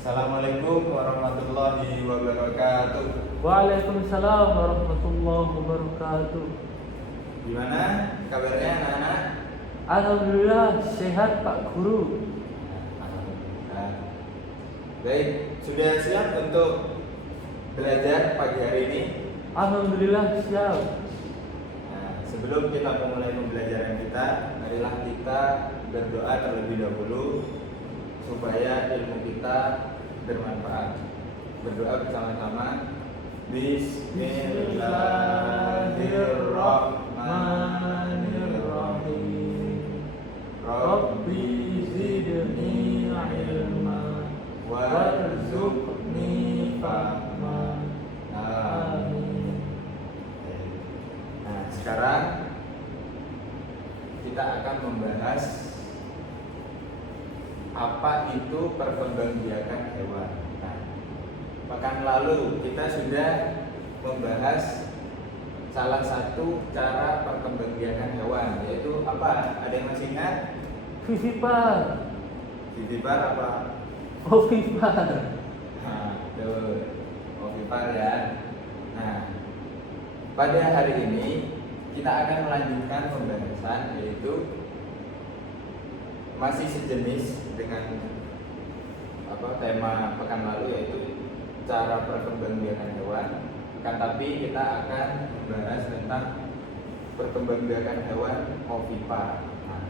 Assalamualaikum warahmatullahi wabarakatuh. Waalaikumsalam warahmatullahi wabarakatuh. Gimana kabarnya anak-anak? Alhamdulillah sehat Pak Guru. Alhamdulillah. Baik, sudah siap untuk belajar pagi hari ini? Alhamdulillah siap. Nah, sebelum kita memulai pembelajaran kita, marilah kita berdoa terlebih dahulu supaya ilmu kita bermanfaat. Berdoa bersama-sama. Bismillahirrahmanirrahim. Rabbi zidni ilma warzuqni fahma. Amin. Nah, sekarang kita akan membahas apa itu perkembangbiakan hewan. Nah, pekan lalu kita sudah membahas salah satu cara perkembangbiakan hewan, yaitu apa? Ada yang masih ingat? Vivipar. Vivipar apa? Ovipar. Nah, betul. Ovipar ya. Nah, pada hari ini kita akan melanjutkan pembahasan, yaitu masih sejenis dengan tema pekan lalu, yaitu cara perkembangbiakan hewan. Tapi kita akan membahas tentang perkembangbiakan hewan ovipar. Nah,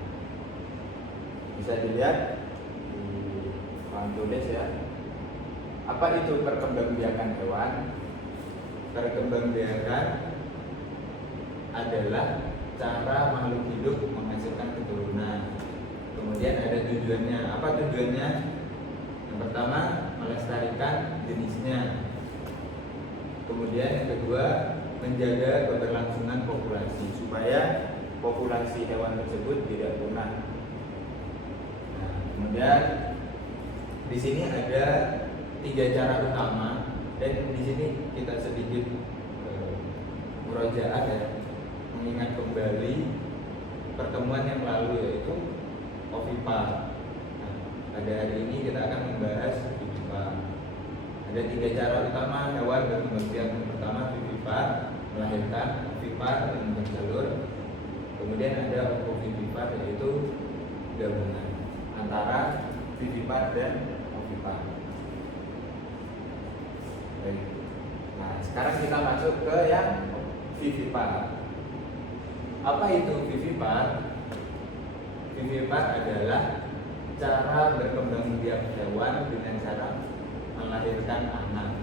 bisa dilihat di papan tulis ya. Apa itu perkembangbiakan hewan? Perkembangbiakan adalah cara makhluk hidup menghasilkan keturunan. Kemudian ada tujuannya. Apa tujuannya? Yang pertama, melestarikan jenisnya. Kemudian yang kedua, menjaga keberlangsungan populasi supaya populasi hewan tersebut tidak punah. Nah, kemudian di sini ada 3 cara utama, dan di sini kita sedikit murojaah ya, mengingat kembali pertemuan yang lalu, yaitu ovipar. Nah, pada hari ini kita akan membahas vivipar. Ada 3 cara utama hewan berkembangbiakan. Pertama, vivipar, melahirkan; ovipar, yang bertelur; kemudian ada ovovivipar, yaitu gabungan antara vivipar dan ovipar. Baik. Nah, sekarang kita masuk ke yang vivipar. Apa itu vivipar? Vivipar adalah cara berkembang biak hewan dengan cara melahirkan anak.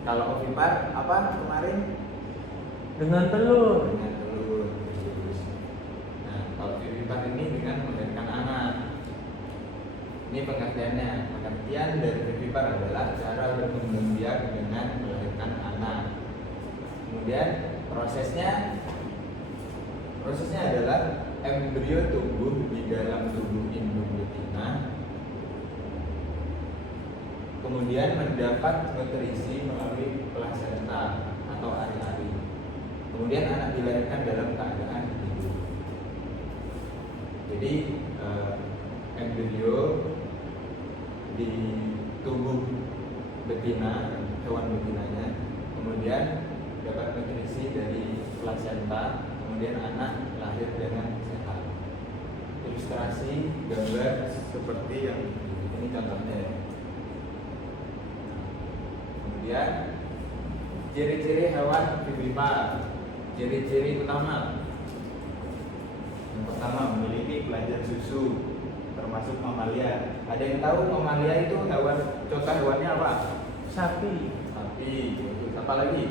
Kalau ovipar apa kemarin? Dengan telur. Dengan telur. Nah, kalau vivipar ini dengan melahirkan anak. Ini pengertiannya. Pengertian dari vivipar adalah cara berkembang biak dengan melahirkan anak. Kemudian prosesnya adalah embrio tumbuh di dalam tubuh induk betina, kemudian mendapat nutrisi melalui plasenta atau ari-ari. Kemudian anak dilahirkan dalam keadaan hidup. Jadi embrio di tubuh betina, hewan betinanya, kemudian dapat nutrisi dari plasenta, kemudian anak lahir dengan sehat. Ilustrasi gambar seperti yang ini contohnya ya. Kemudian ciri-ciri hewan vivipar. Ciri-ciri utama. Yang pertama, memiliki kelenjar susu, termasuk mamalia. Ada yang tahu mamalia itu hewan, contoh hewannya apa? Sapi. Sapi. Apa lagi?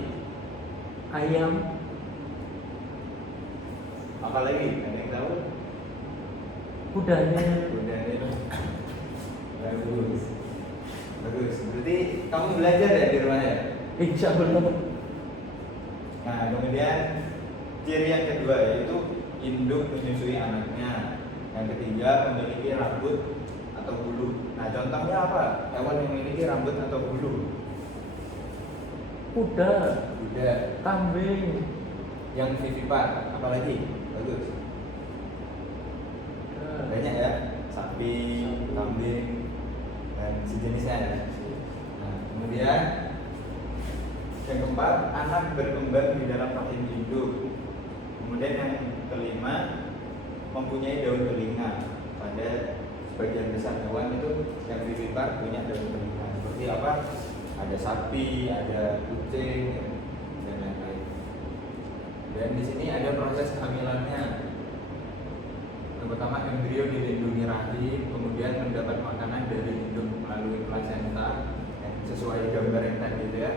Ayam. Apa lagi? Ada yang tahu? Kudanya. Bagus. Berarti kamu belajar ya di rumah ya? Insya Allah. Nah, kemudian ciri yang kedua yaitu induk menyusui anaknya. Yang ketiga, memiliki rambut atau bulu. Nah, contohnya apa? Hewan yang memiliki rambut atau bulu? Kuda. Kambing. Yang vivipar, apalagi? Bagus. Banyak ya, sapi, kambing, dan sejenisnya ya. Nah, kemudian yang keempat, anak berkembang di dalam rahim induk. Kemudian yang kelima, mempunyai daun telinga. Pada sebagian besar hewan itu yang vivipar punya daun telinga. Seperti apa? Ada sapi, ada kucing, dan lain-lain. Dan di sini ada proses kehamilannya. Yang pertama, embrio dilindungi rahim, kemudian mendapat makanan dari induk melalui plasenta, sesuai gambar yang tadi itu ya.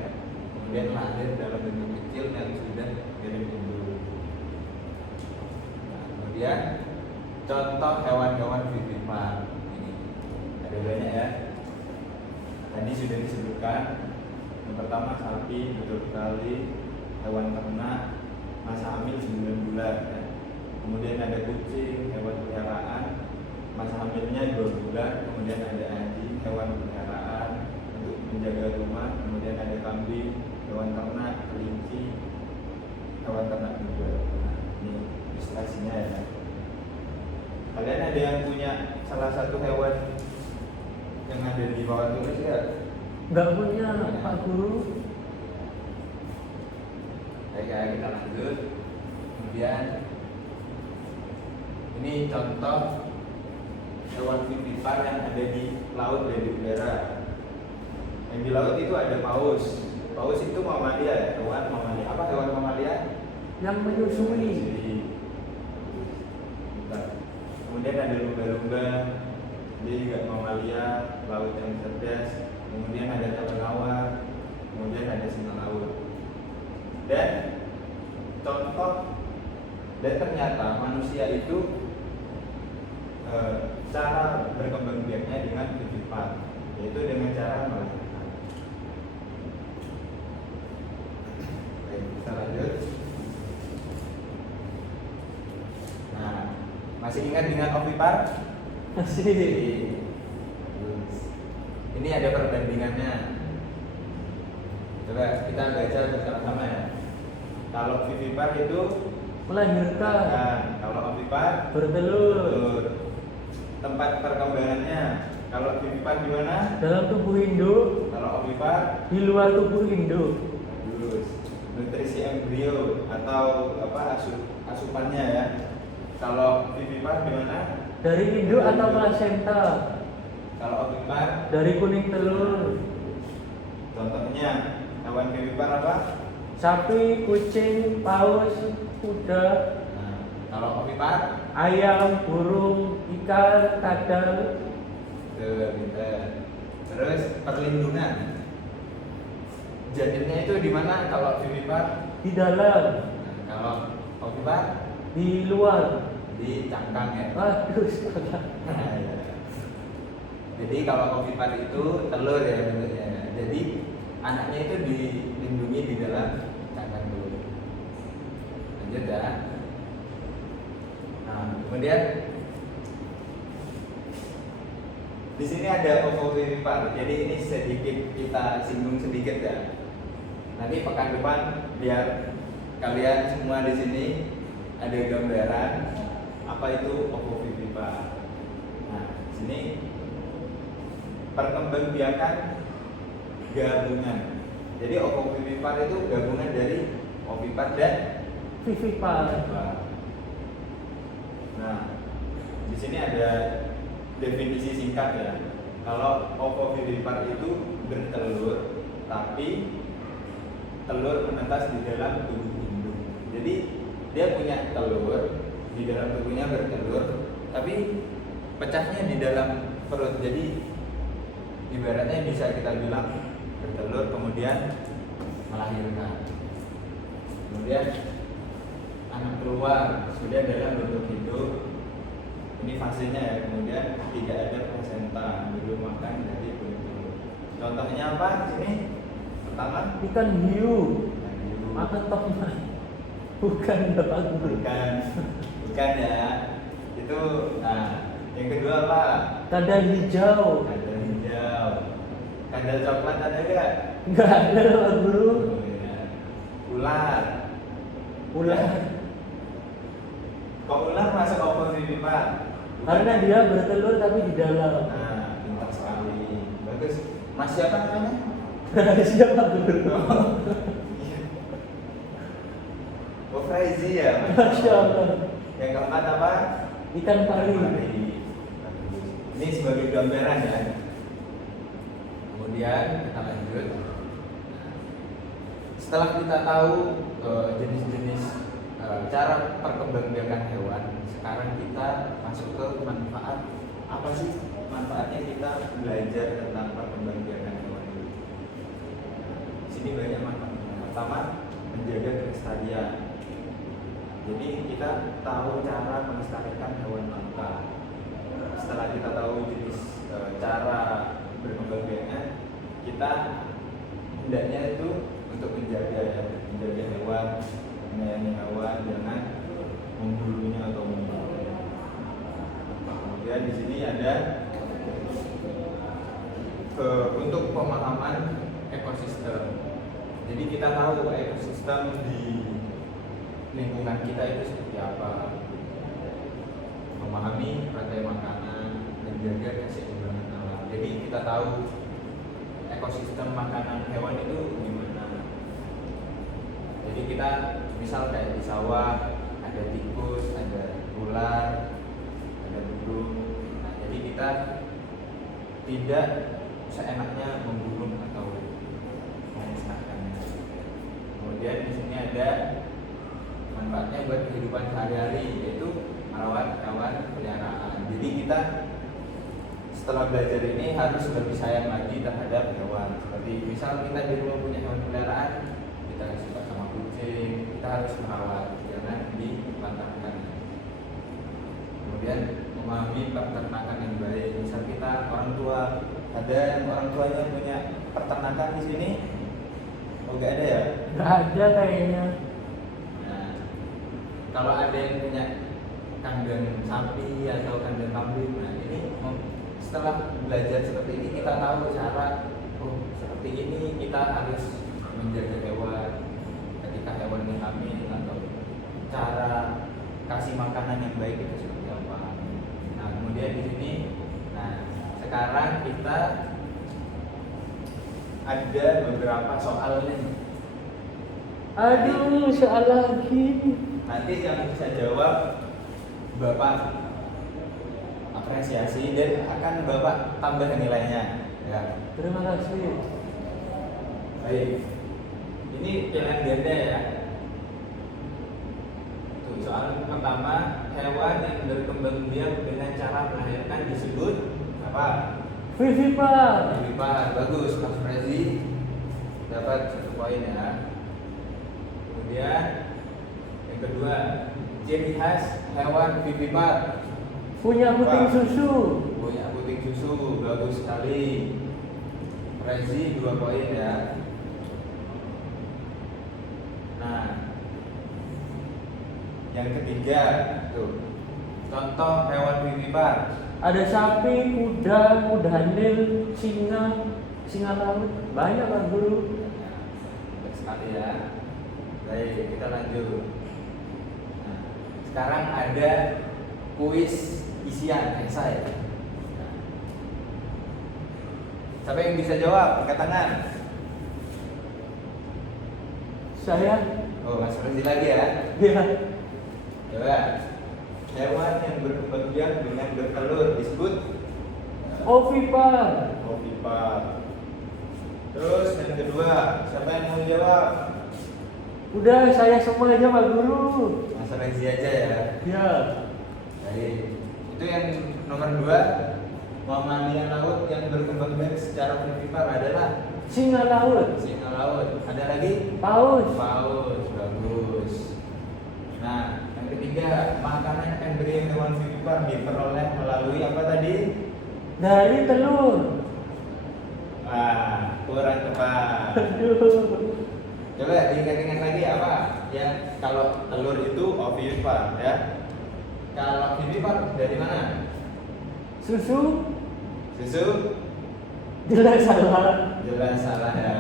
Kemudian lahir dalam bentuk kecil yang sudah dari induk. Nah, kemudian contoh hewan-hewan vivipar ini ada banyak ya. Tadi sudah disebutkan. Yang pertama sapi, betul sekali, hewan ternak, masa hamil 9 bulan ya. Kemudian ada kucing, hewan peliharaan, masa hamilnya 2 bulan. Kemudian ada anjing, hewan peliharaan untuk menjaga rumah. Kemudian ada kambing, hewan ternak, kelinci, hewan ternak juga. Nah, ini ilustrasinya ya. Kalian ada yang punya salah satu hewan yang ada di bawah tulis ya? Nggak punya, Pak Guru. Baik ya, kita lanjut. Kemudian ini contoh hewan vivipar yang ada di laut dan di udara. Yang di laut itu ada paus. Paus itu mamalia ya, hewan mamalia. Apa hewan mamalia? Yang menyusui. Kemudian ada lumba-lumba, dia juga mamalia, laut yang cerdas. Kemudian ada kelelawar, kemudian ada singa laut. Dan contoh, dan ternyata manusia itu cara berkembang biaknya dengan vivipar, yaitu dengan cara melahirkan. Baik, kita lanjut. Nah, masih ingat dengan ovipar? Masih. Ini ada perbandingannya. Coba kita baca bersama-sama ya. Kalau vivipar itu Melahirkan. kalau ovipar Bertelur. tempat perkembangannya. Kalau vivipar di mana? Dalam tubuh induk. Kalau ovipar Di luar tubuh induk. lurus. Nutrisi embrio atau apa asupannya ya. Kalau vivipar di mana? Dari induk atau plasenta. Kalau ovipar, Dari kuning telur. contohnya hewan vivipar apa? Sapi, kucing, paus, kuda, Nah, kalau ovipar, ayam, burung, ikan, kadal. pinter. Terus perlindungan. Janinnya itu di mana kalau vivipar? Di dalam. Nah, kalau ovipar Di luar. di cangkang ya. Waduh, salah. Nah, ya. Jadi kalau ovipar itu telur ya bentuknya. Jadi anaknya itu dilindungi di dalam cangkang dulu. Lanjut ya. Nah, kemudian di sini ada ovovivipar. Jadi ini sedikit kita singgung sedikit ya. Nanti pekan depan biar kalian semua di sini ada gambaran apa itu ovovivipar. Nah, sini perkembangbiakan gabungan. Jadi ovovivipar itu gabungan dari ovipar dan Vivipar. vivipar. Nah, di sini ada definisi singkat ya. Kalau ovovivipar itu bertelur, tapi telur menetas di dalam tubuh induk. Jadi dia punya telur, di dalam tubuhnya bertelur, tapi pecahnya di dalam perut. Jadi ibaratnya bisa kita bilang bertelur kemudian melahirkan. Kemudian anak keluar sudah dalam bentuk hidup. Ini fasenya ya. Kemudian tidak ada plasenta, belum makan dari kulit telur. Contohnya apa di sini? Pertama, Ikan hiu. ikan hiu. Makan tomat. Bukan Pak Guru. Bukan ya. Itu. Nah, yang kedua apa? Kadal hijau. Kadal hijau. Kadal coklat ada nggak? Enggak ada Pak Guru. Oh, ya. Ular. Ular. Kok ular masuk ovovivipar? Karena dia bertelur tapi di dalam. Nah, pintar sekali. siapa namanya? Siapa guru? Oh, Fraizi ya. Masya Allah. Yang keempat apa? Ikan pari. Ini sebagai gambaran ya. Kemudian kita lanjut. Setelah kita tahu jenis-jenis cara perkembangbiakan hewan, sekarang kita masuk ke manfaat. Apa sih manfaatnya kita belajar tentang perkembangbiakan hewan ini? Di sini banyak manfaatnya. Pertama, menjaga kelestarian. Jadi kita tahu cara melestarikan hewan langka. Setelah kita tahu jenis cara berkembang biaknya, kita hendaknya itu untuk menjaga hewan, menyayangi hewan, jangan membunuhnya atau membunuhnya. Kemudian di sini ada untuk pemahaman ekosistem. Jadi kita tahu ekosistem di lingkungan kita itu seperti apa, memahami rantai makanan, menjaga keseimbangan alam. Jadi kita tahu ekosistem makanan hewan itu gimana. Jadi kita misal kayak di sawah ada tikus, ada ular, ada burung. Nah, jadi kita tidak seenaknya membunuh atau memusnahkannya. Kemudian di sini ada manfaatnya buat kehidupan sehari-hari, yaitu merawat hewan peliharaan. Jadi kita setelah belajar ini harus lebih sayang lagi terhadap hewan. Seperti misal kita di rumah punya hewan peliharaan, kita suka sama kucing, kita harus merawat, jangan dilantarkan. Kemudian memahami peternakan yang baik. Misal kita orang tua, ada yang orang tuanya punya peternakan di sini? Oh, nggak ada ya? Nggak ada kayaknya. Kalau ada yang punya kandang sapi atau kandang kambing, nah ini setelah belajar seperti ini kita tahu cara seperti ini kita harus menjaga hewan ketika hewan ini hamil, atau cara kasih makanan yang baik itu seperti apa. Nah kemudian di sini, nah sekarang kita ada beberapa soal nih. Aduh, soal lagi. Nanti yang bisa jawab Bapak apresiasi dan akan Bapak tambah nilainya. Ya. Terima kasih. Baik. Ini pilihan ganda ya. Tuh, soal pertama, hewan yang berkembang biak dengan cara melahirkan disebut apa? Vivipar. Vivipar. Bagus, Mas Prezi. Dapat 1 poin ya. Kemudian yang kedua, ciri khas hewan vivipar. Punya puting susu. Punya puting susu, bagus sekali. Prezi 2 poin ya. Nah, yang ketiga, tuh contoh hewan vivipar. Ada sapi, kuda, kuda nil, singa laut. Banyak Pak Guru. Baik sekali ya. Baik, kita lanjut. Nah, sekarang ada kuis isian esai. Siapa yang bisa jawab? Angkat tangan. Saya. Oh, Mas Prezi lagi ya. Ya. Coba. Hewan yang berkembang biak dengan bertelur disebut Ovipar. ovipar. Terus yang kedua, siapa yang mau jawab? Udah, saya semua aja Pak Guru. Mas Prezi aja ya. Ya. Baik. Itu yang nomor 2, mamalia laut yang berkembang biak secara vivipar adalah Singa laut. singa laut. Ada lagi? Paus. Paus. Bagus. Nah, yang ketiga, makanan embrio hewan vivipar diperoleh melalui apa tadi? Dari telur. Wah, kurang tepat. Aduh. Coba diingat-ingat lagi apa? Yang kalau telur itu ovipar ya. Kalau vivipar dari mana? Susu. Susu? Jelas salah. Jelas salah ya.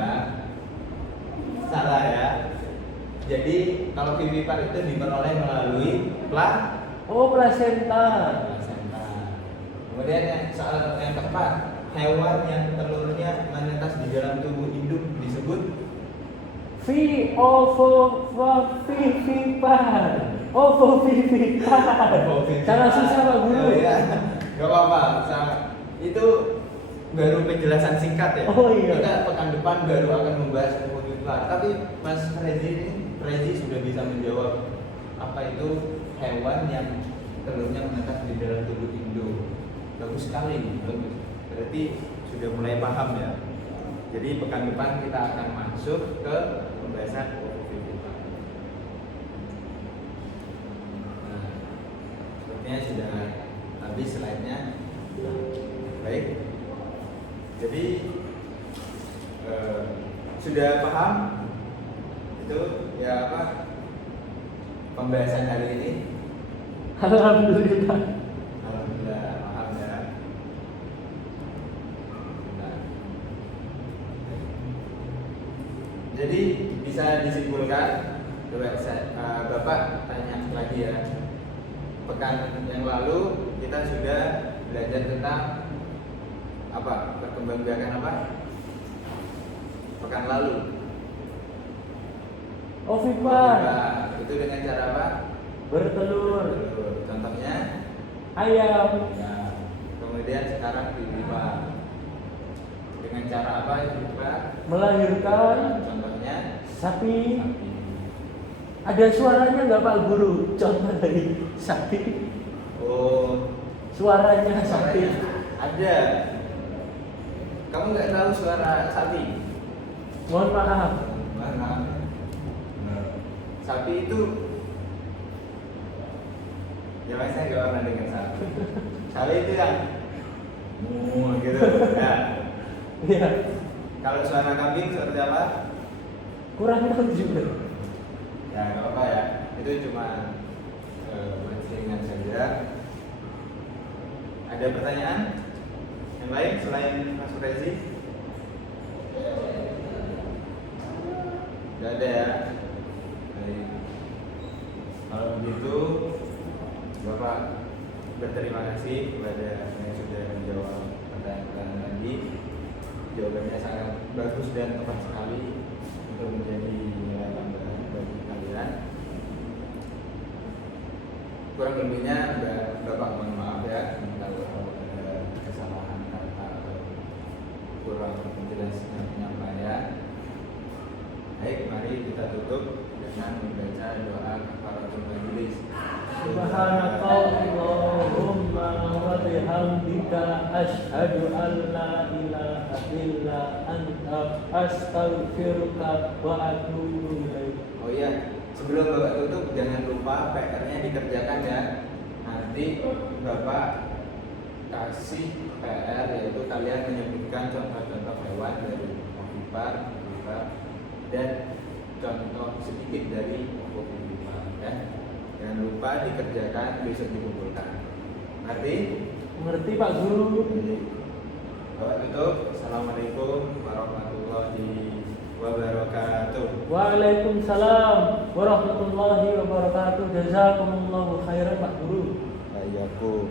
Salah ya. Jadi kalau vivipar itu diperoleh melalui Oh, plasenta. placenta. Kemudian yang soal yang keempat, hewan yang telurnya menetas di dalam tubuh induk disebut Ovovivipar. Sangat susah Pak Guru. Oh, ya. Gak apa-apa. Itu baru penjelasan singkat ya. Oh iya. Kita pekan depan baru akan membahas ovovivipar. Tapi Mas Rezi sudah bisa menjawab apa itu hewan yang telurnya menetas di dalam tubuh induk. Bagus sekali, bagus. Berarti sudah mulai paham ya. Jadi pekan depan kita akan masuk ke pembahasan ovovivipar. Nah, sepertinya sudah habis slide-nya. Baik. Jadi sudah paham itu ya apa pembahasan hari ini? Alhamdulillah. Alhamdulillah paham ya. Nah. Jadi bisa disimpulkan, coba Bapak tanya lagi ya. Pekan yang lalu kita sudah belajar tentang apa? Perkembangbiakan apa? Pekan lalu. Ovipar. Itu dengan cara apa? Bertelur. Contohnya Ayam. ya. Kemudian sekarang vivipar. Dengan cara apa vivipar? Melahirkan. Contohnya Sapi. sapi. Ada suaranya nggak Pak Guru? Contoh dari sapi. Oh, Suaranya sapi. ada. Kamu nggak tahu suara sapi? Mohon maaf. Mana? Sapi itu ya mas, saya nggak pernah dengar sapi. Sapi itu yang gitu ya. Iya. Kalau suara kambing seperti apa? Kurang tahu juga. Ya nggak apa-apa ya. Itu cuma beriringan saja. Ada pertanyaan yang lain selain Mas Rezi? Nggak ada ya. Baik. Kalau begitu Bapak berterima kasih kepada yang sudah menjawab pertanyaan-pertanyaan tadi. Jawabannya sangat bagus dan tepat sekali untuk menjadi nilai tambahan bagi kalian. Kurang lebihnya Bapak mohon maaf ya kalau ada kesalahan kata atau kurang penjelasan penyampaian. Baik, mari kita tutup dengan membaca doa kafaratul majelis. Subhanakallahumma wa bihamdika asyhadu an la ilaha illa anta astaghfiruka wa atubu ilaik. Oh iya, sebelum Bapak tutup jangan lupa PR-nya dikerjakan ya. Nanti Bapak kasih PR yaitu kalian menyebutkan contoh-contoh hewan dari ovipar, dan contoh sedikit dari ovovivipar ya. Jangan lupa dikerjakan, besok dikumpulkan. Ngerti? Mengerti Pak Guru? Bapak tutup. Assalamualaikum warahmatullahi wabarakatuh. Waalaikumsalam warahmatullahi wabarakatuh. Jazakumullahu khairan Pak Guru. Ayakum.